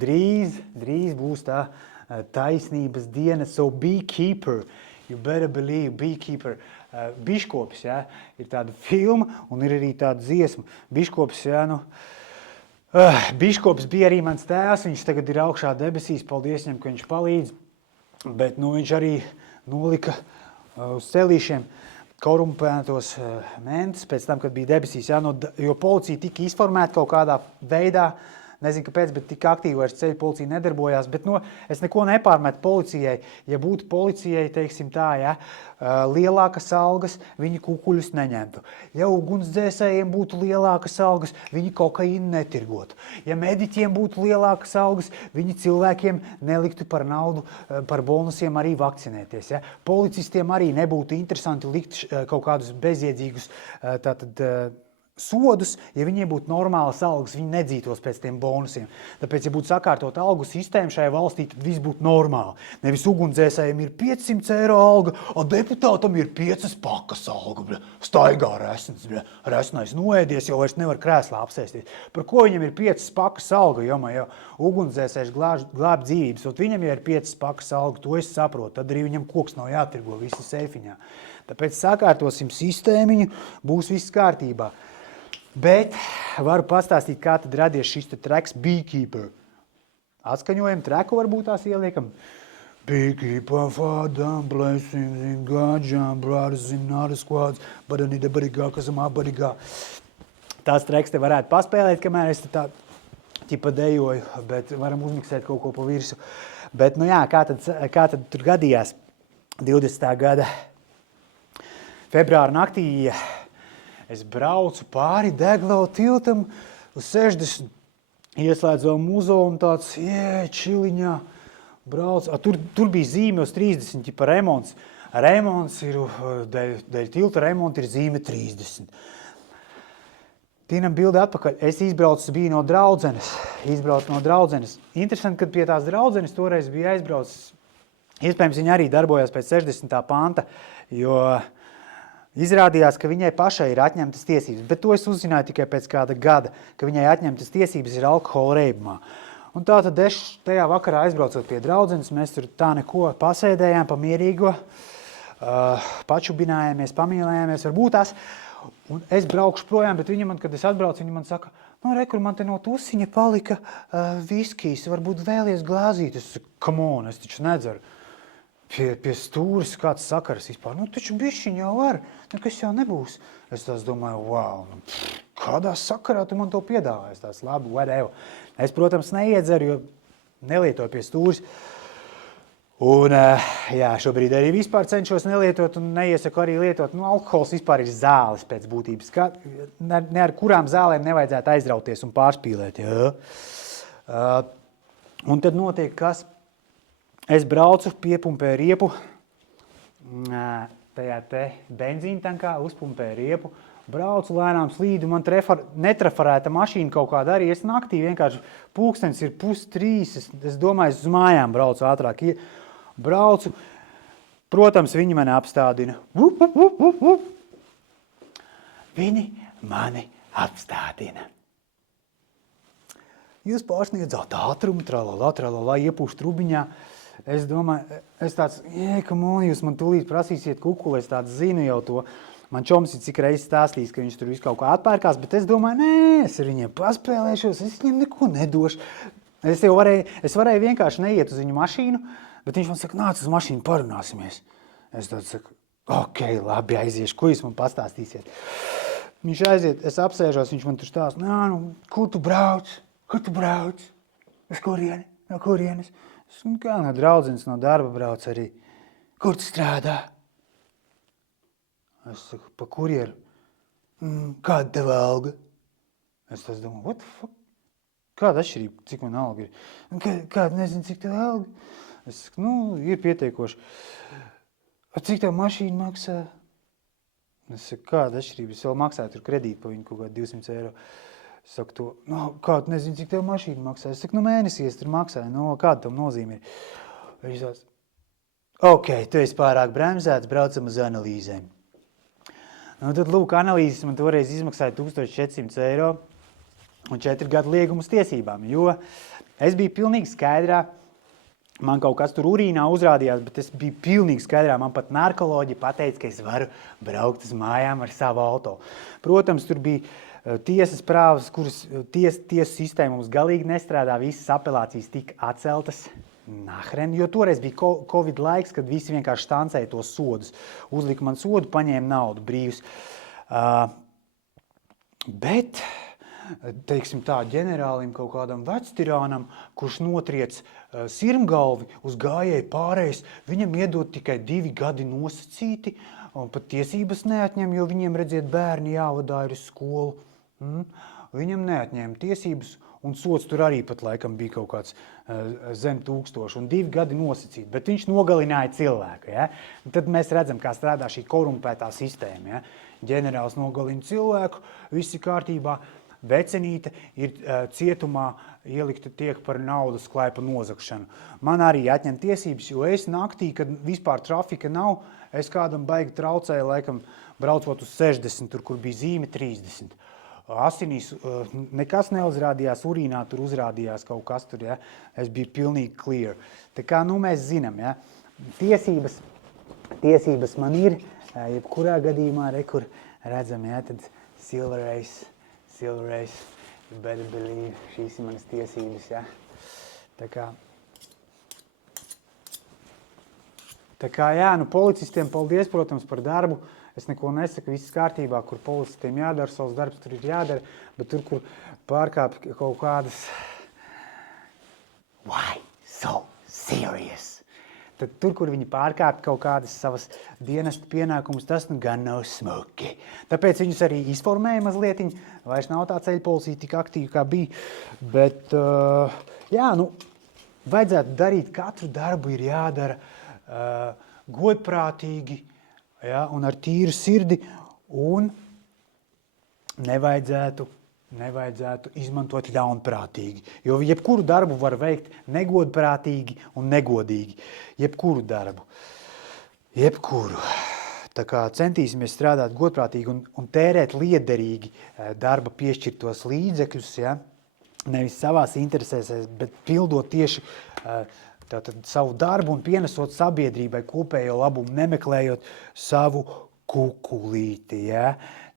drīz būs tā taisnības diena, so beekeeper, you better believe, beekeeper. Biškops, ja, ir tāda filma un ir arī tāda dziesma. Biškops, ja, Biškops bija arī mans tēvs, viņš tagad ir augšā debesīs, paldies viņam, ka viņš palīdz, bet viņš arī nolika uz celīšiem korumpētos mentus pēc tam, kad bija debesīs, ja, jo policija tika izformēta kaut kādā veidā, nezinu, kāpēc, bet tik aktīvi vairs ceļu policija nedarbojās, bet es neko nepārmetu policijai. Ja būtu policijai, teiksim tā, ja, lielākas algas, viņi kukuļus neņemtu. Ja ugunsdzēsējiem būtu lielākas algas, viņi kokaīnu netirgotu. Ja mediķiem būtu lielākas algas, viņi cilvēkiem neliktu par naudu, par bonusiem arī vakcinēties. Ja. Policistiem arī nebūtu interesanti likt kaut kādus bezjēdzīgus sodus, ja viņiem būtu normālas algas, viņi nedzītos pēc tiem bonusiem. Tāpēc, ja būtu sakārtot algu sistēmu šajā valstī, tad viss būtu normāli. Nevis ugunsdzēsējiem ir 500 eiro alga, a deputātam ir 5 pakas alga. Staigā resnais noēdies, jau vairs nevar krēslā apsēsties. Par ko viņam ir 5 pakas alga, jo ugunsdzēsējs glāb dzīvības, un viņam jau ir 5 pakas alga, to es saprotu, tad arī viņam koks nav jātirgo visi seifiņā. Tāpēc sakārtosim sistēmiņu, būs viss kārtībā. Bet varu pastāstīt, kā tad radies šis treks Beekeeper. Atskaņojam treku, varbūt tās ieliekam. Beekeeper, father, blessings in God, John, brothers in other squads, but I need a bodyguard, cause I'm a bodyguard. Tās treks te varētu paspēlēt, kamēr es tā ķipa dejoju, bet varam uzmiksēt kaut ko pa virsu. Bet, kā tad tur gadījās 20. gada februāra naktī, es braucu pāri Deglau tiltam uz 60, ieslēdzu vēl muzo un tāds, čiliņā, braucu. Tur bija zīme uz 30, ķipa remonts. Remonts ir, dēļ tilta remonta ir zīme 30. Tīnam bildi atpakaļ. Es biju no draudzenes. Interesanti, kad pie tās draudzenes toreiz bija aizbraucis. Iespējams, viņa arī darbojās pēc 60. panta, jo izrādījās, ka viņai pašai ir atņemtas tiesības, bet to es uzzināju tikai pēc kāda gada, ka viņai atņemtas tiesības ir alkohola reibumā. Un tātad es tajā vakarā aizbraucot pie draudzenes, mēs tur tā neko pasēdējām pa mierīgo, pačubinājāmies, pamīlējāmies, varbūt tās. Un es braukšu projām, bet kad es atbraucu, viņa man saka, rekur, man te no tusiņa palika viskijs, varbūt vēlies glāzīt. Es saku, come on, es taču nedzeru. Pie stūras kāds sakars vispār. Taču bišķiņ jau var, nekas jau nebūs. Es tās domāju, wow, kādā sakarā tu man to piedāvāji? Es tās labi, whatever. Es, protams, neiedzeru, jo nelietoju pie stūras. Un, šobrīd arī vispār cenšos nelietot un neiesaku arī lietot. Alkohols vispār ir zāles pēc būtības. Ne ar kurām zālēm nevajadzētu aizrauties un pārspīlēt. Ja? Un tad notiek kas? Es braucu, piepumpēju riepu, tajā te benzīntankā, uzpumpēju riepu, braucu lēnām slīdu, man netrafarēta mašīna kaut kāda arī. Es naktī vienkārši pulkstenis ir 2:30, es domāju, es uz mājām braucu ātrāk. Braucu, protams, viņi mani apstādina. Viņi mani apstādina. Jūs pārsniedzāt ātrumu, tralala, iepūš trubiņā. Es domāju, es tāds, jūs man tūlīt prasīsiet kukuli, es tāds zinu jau to. Man čoms ir cik reizes stāstījis, ka viņš tur visu kaut kā atpērkās, bet es domāju, nē, es ar viņiem paspēlēšos, es viņiem neko nedošu. Es varēju vienkārši neiet uz viņu mašīnu, bet viņš man saka, nāc uz mašīnu, parunāsimies. Es tāds saku, ok, labi, aiziešu, ko jūs man pastāstīsiet? Viņš aiziet, es apsēžos, viņš man tur stāst, kur tu brauc? Uz kurieni? No kurienes? Es kā no draudzenes no darba brauc arī. Kur tu strādā? Es saku, pa kurieru? Kāda tev alga? Es tas domāju, what the fuck? Kāda atšķirība, cik man alga ir? Kāda nezinu, cik tev alga? Es saku, ir pietiekoši. Cik tev mašīna maksā? Es saku, kāda atšķirība? Es vēl maksāju tur kredītu pa viņu kaut kādu 200 eiro. Es saku to, kādu nezinu, cik tev mašīna maksā. Es saku, mēnesī es tur maksāju, kāda tam nozīme ir. Viņš tāds, ok, tu esi pārāk bremzēts, braucam uz analīzēm. Tad, lūk, analīzes man toreiz izmaksāja 1400 eiro un 4 gadu liegumu uz tiesībām, jo Es biju pilnīgi skaidrā, man kaut kas tur urīnā uzrādījās, bet es biju pilnīgi skaidrā. Man pat narkoloģi pateica, ka es varu braukt uz mājām ar savu auto. Protams, tur bija tiesas prāvas, kuras tiesu sistēma mums galīgi nestrādā, visas apelācijas tika atceltas. Nahren, jo toreiz bija Covid laiks, kad visi vienkārši stancēja tos sodus. Uzlika man sodu, paņēma naudu brīvs. Bet, teiksim tā, ģenerālim kaut kādam vectirānam, kurš notriec sirmgalvi uz gājēju pārējais, viņam iedod tikai 2 gadi nosacīti, un pat tiesības neatņem, jo viņiem, redziet, bērni jāvadā ir uz skolu. Viņam neatņēma tiesības, un sods tur arī pat laikam bija kaut kāds zem 1000, un 2 gadi nosacīti, bet viņš nogalināja cilvēku. Ja? Un tad mēs redzam, kā strādā šī korumpētā sistēma. Ja? Ģenerālis nogalina cilvēku, viss ir kārtībā, vecenīte ir cietumā ielikta tiek par naudas klaipa nozagšanu. Man arī atņem tiesības, jo es naktī, kad vispār trafika nav, es kādam baigi traucēju, laikam, braucot uz 60, tur, kur bija zīme 30. Asinīs nekas neuzrādījās, urīnā tur uzrādījās kaut kas tur, ja? Es biju pilnīgi clear. Tā kā, mēs zinām, ja? Tiesības man ir, jebkurā gadījumā, kur redzam, ja? Tad silver race, you better believe, šīs ir manas tiesības, ja? Tā kā, jā, policistiem paldies, protams, par darbu. Es neko nesaku, viss kārtībā, kur policistiem jādara, savs darbs tur ir jādara, bet tur, kur pārkāpj kaut kādas why so serious? Tad tur, kur viņi pārkāpj kaut kādas savas dienesta pienākumus, tas gan nav smuki. Tāpēc viņus arī izformēja mazlietiņ, vairs nav tā ceļa policija tik aktīva, kā bija. Bet, jā, vajadzētu darīt, katru darbu ir jādara godprātīgi, ja, un ar tīru sirdi, un nevajadzētu izmantot ļaunprātīgi. Jo jebkuru darbu var veikt negodprātīgi un negodīgi. Jebkuru darbu. Jebkuru. Tā kā centīsimies strādāt godprātīgi un tērēt liederīgi darba piešķirtos līdzekļus, ja, nevis savās interesēs, bet pildot tieši tātad savu darbu un pienesot sabiedrībai kopējo labumu, nemeklējot savu kukulīti. Ja?